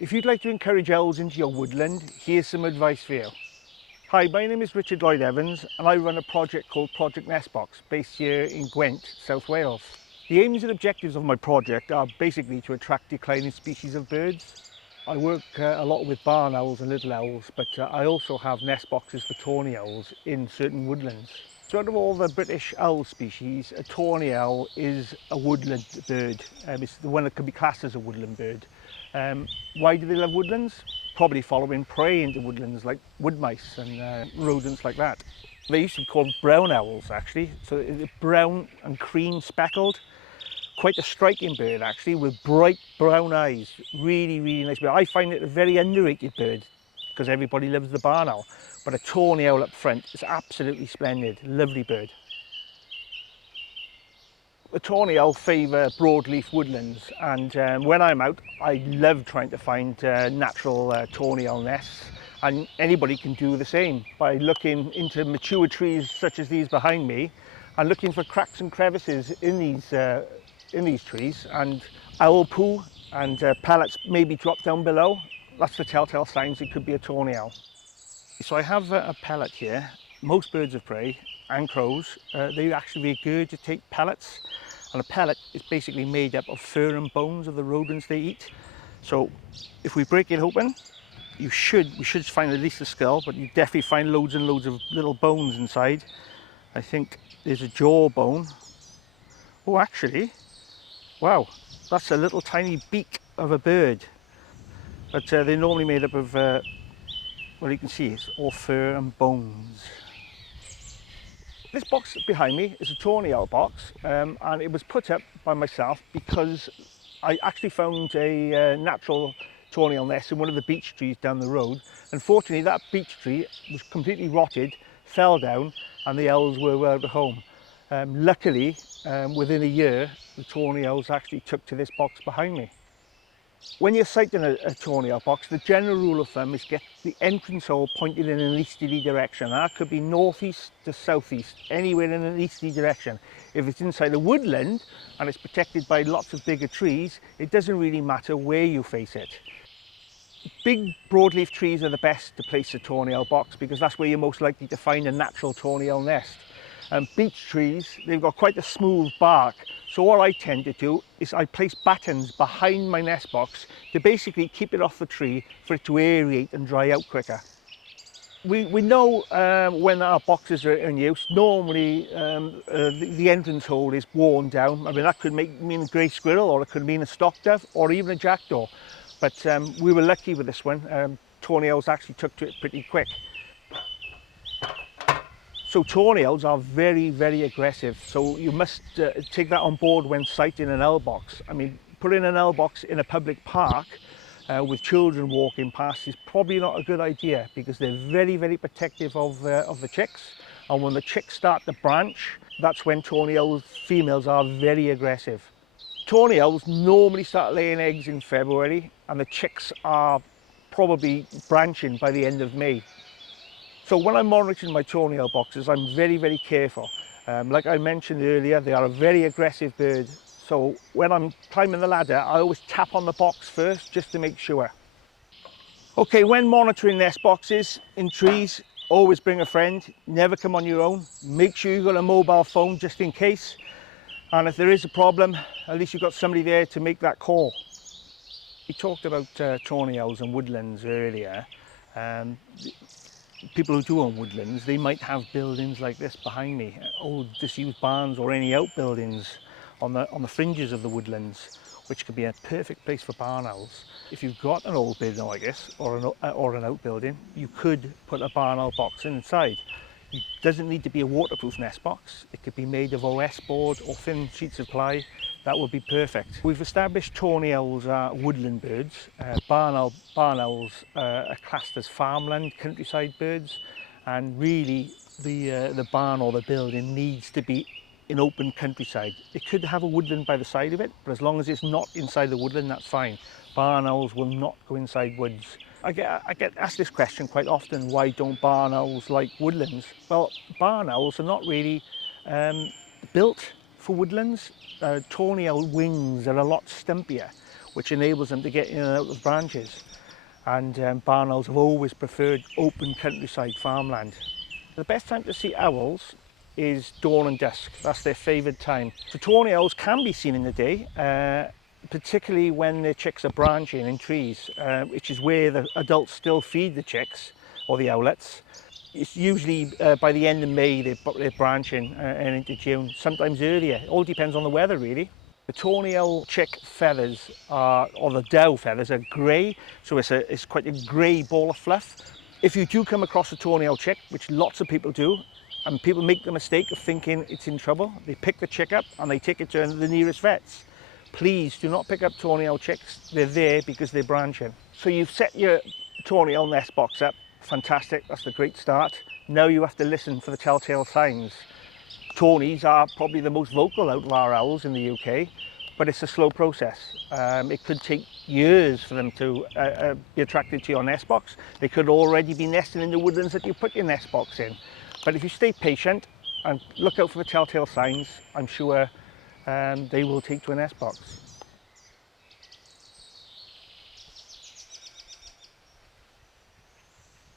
If you'd like to encourage owls into your woodland, here's some advice for you. Hi, my name is Richard Lloyd Evans and I run a project called Project Nestbox based here in Gwent, South Wales. The aims and objectives of my project are basically to attract declining species of birds. I work a lot with barn owls and little owls, but I also have nest boxes for tawny owls in certain woodlands. So out of all the British owl species, a tawny owl is a woodland bird. It's the one that can be classed as a woodland bird. Why do they love woodlands? Probably following prey into woodlands like wood mice and rodents like that. They used to be called brown owls actually, so it's brown and cream speckled. Quite a striking bird actually, with bright brown eyes. Really, really nice bird. I find it a very underrated bird because everybody loves the barn owl, but a tawny owl up front is absolutely splendid. Lovely bird. The tawny owl favour broadleaf woodlands, and when I'm out I love trying to find natural tawny owl nests, and anybody can do the same by looking into mature trees such as these behind me and looking for cracks and crevices in these trees, and owl poo and pellets maybe drop down below. That's the telltale signs it could be a tawny owl. So I have a pellet here. Most birds of prey and crows, they actually regurgitate pellets, and a pellet is basically made up of fur and bones of the rodents they eat. So if we break it open, we should find at least a skull, but you definitely find loads and loads of little bones inside. I think there's a jaw bone. Oh, actually, wow, that's a little tiny beak of a bird. But they're normally made up of, well, you can see it's all fur and bones. This box behind me is a tawny owl box, and it was put up by myself because I actually found a natural tawny owl nest in one of the beech trees down the road. Unfortunately, that beech tree was completely rotted, fell down, and the owls were out of home. Luckily, within a year, the tawny owls actually took to this box behind me. When you're sighting a tawny owl box, the general rule of thumb is get the entrance hole pointed in an easterly direction. That could be northeast to southeast, anywhere in an easterly direction. If it's inside a woodland and it's protected by lots of bigger trees, it doesn't really matter where you face it. Big broadleaf trees are the best to place a tawny owl box because that's where you're most likely to find a natural tawny owl nest. Beech trees, they've got quite a smooth bark, so what I tend to do is I place battens behind my nest box to basically keep it off the tree for it to aerate and dry out quicker. We know when our boxes are in use, normally the entrance hole is worn down. I mean, that could mean a grey squirrel, or it could mean a stock dove, or even a jackdaw. But we were lucky with this one. Tawny owls actually took to it pretty quick. So tawny owls are very, very aggressive. So you must take that on board when sighting an owl box. I mean, putting an owl box in a public park with children walking past is probably not a good idea because they're very, very protective of the chicks. And when the chicks start to branch, that's when tawny owl females are very aggressive. Tawny owls normally start laying eggs in February, and the chicks are probably branching by the end of May. So when I'm monitoring my tawny owl boxes, I'm very, very careful. Like I mentioned earlier, they are a very aggressive bird. So when I'm climbing the ladder, I always tap on the box first just to make sure. Okay, when monitoring nest boxes in trees, always bring a friend. Never come on your own. Make sure you've got a mobile phone just in case. And if there is a problem, at least you've got somebody there to make that call. We talked about tawny owls and woodlands earlier. People who do own woodlands, they might have buildings like this behind me, old disused barns or any outbuildings on the fringes of the woodlands, which could be a perfect place for barn owls. If you've got an old building like this or an outbuilding, you could put a barn owl box inside. It doesn't need to be a waterproof nest box. It could be made of OS board or thin sheets of ply. That would be perfect. We've established tawny owls are woodland birds. Barn owls are classed as farmland, countryside birds, and really the barn or the building needs to be in open countryside. It could have a woodland by the side of it, but as long as it's not inside the woodland, that's fine. Barn owls will not go inside woods. I get asked this question quite often: why don't barn owls like woodlands? Well, barn owls are not really built for woodlands. Tawny owl wings are a lot stumpier, which enables them to get in and out of branches. And barn owls have always preferred open countryside farmland. The best time to see owls is dawn and dusk. That's their favoured time. So tawny owls can be seen in the day, particularly when their chicks are branching in trees, which is where the adults still feed the chicks or the owlets. It's usually by the end of May they're branching and into June, sometimes earlier. It all depends on the weather really. The tawny owl chick feathers or the doe feathers are grey, so it's quite a grey ball of fluff. If you do come across a tawny owl chick, which lots of people do, and people make the mistake of thinking it's in trouble, they pick the chick up and they take it to the nearest vets. Please do not pick up tawny owl chicks. They're there because they're branching. So you've set your tawny owl nest box up. Fantastic, that's a great start. Now you have to listen for the telltale signs. Tawnies are probably the most vocal out of our owls in the UK, but it's a slow process. It could take years for them to be attracted to your nest box. They could already be nesting in the woodlands that you put your nest box in. But if you stay patient and look out for the telltale signs, I'm sure they will take to a nest box.